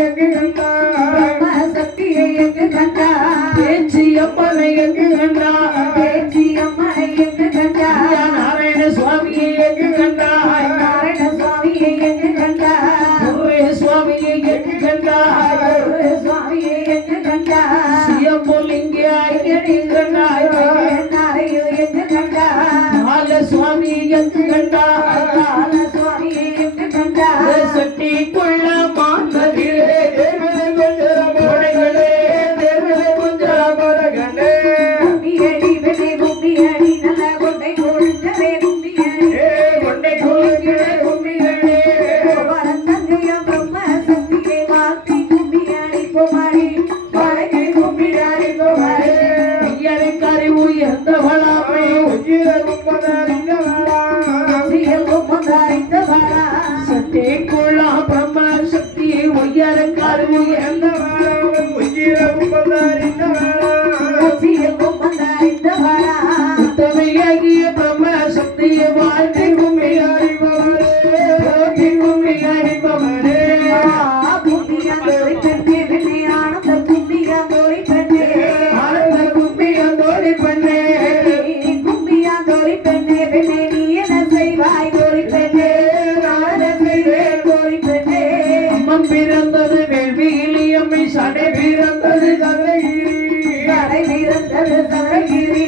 எங்கு கண்டா சக்தியை எங்கு கண்டா பேச்சு அம்மனை எங்கு கண்டா பேச்சு அம்மனை எங்கு கண்டா நாராயண சுவாமியை எங்கு கண்டா நாராயண சுவாமியை எங்கு கண்டா சுவாமியை எங்கு கண்டா சுவாமியை எங்கு சுவாமி சுவாமி சட்டி குழ வந்தது தனகிரி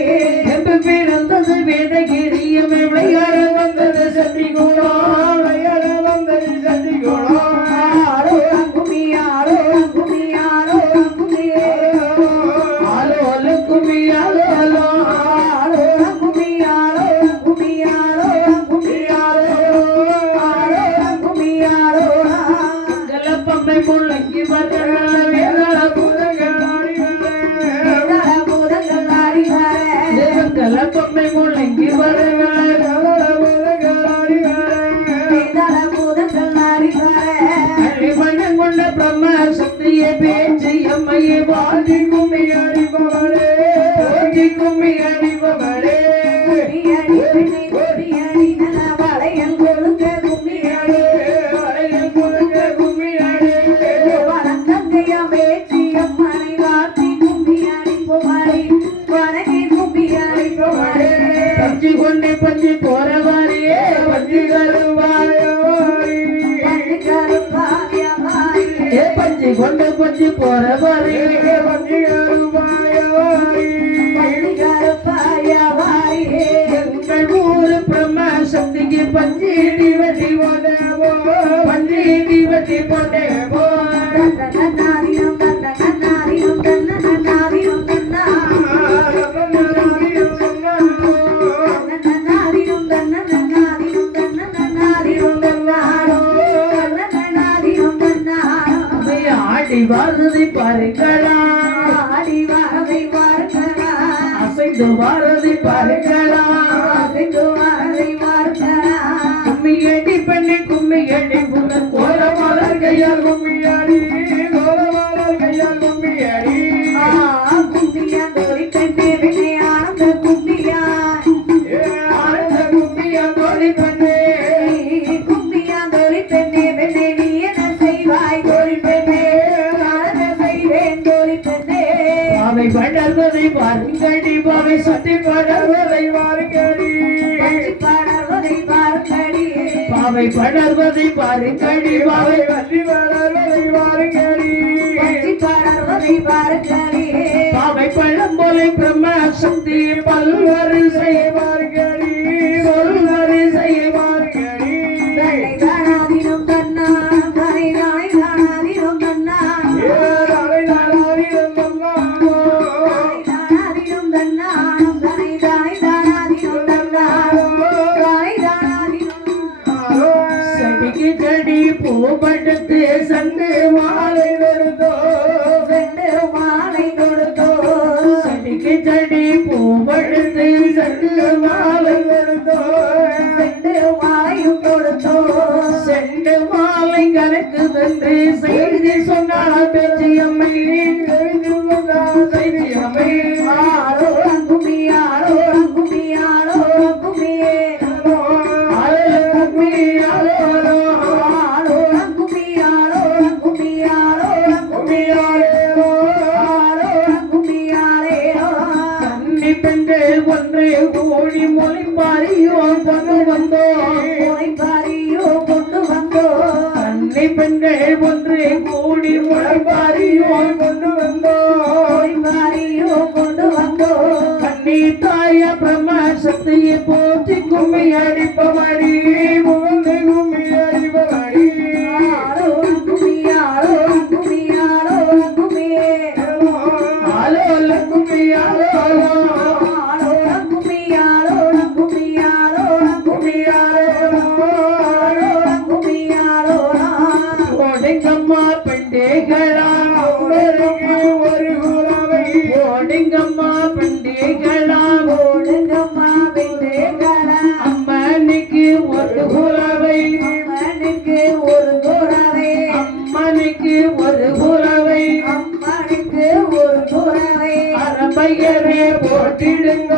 என்று பிறந்தது வேதகிரியும் விளையாட வந்தது சத்திகுமார் வாடி கும்மியா முடிச்சு போறவரே. எங்கள் ஊரு பிரம்ம சக்திக்கு பஞ்சீடி வட்டி போதேவோ. பஞ்சீடி வட்டி போட்டேவோ வாரதை பார்க்கலாம் அசைந்து வாரதை படர்வதை பாருங்கடி. படர்வதை பாருங்கடி பாவை படர்வதை பாருங்கடி பாவை வட்டி படர்வதை பாருங்கடி. படர்வதை பாருங்கடி பாவை பழம் போலை பிரம்ம சக்தி பல்வரிசை மாலை கொடுத்தோ செண்டு வாயும் கொடுத்தோ செண்டு மாலை கணக்கு தந்து செய்தி சொன்னால் பேச்சு அம்மை செய்தி கண்ணி தாய பிரம்ம சக்தியை போற்றி கும்மி அடிப்பமடி முகந்து கும்மி அடிப்பமடி ஆரோரம் கும்மி ஆரோரம் கும்மி ஆரோரம் கும்மி ஆலோல கும்மி ஆலோல ஆரோரம் கும்மி ஆரோரம் கும்மி ஆரோரம் கும்மி ஆரோரம் கும்மி ஒரு குறவை அம்மனுக்கு ஒரு குலவை அம்மனுக்கு ஒரு குறவை அரம்பையரே போட்டிடுங்க.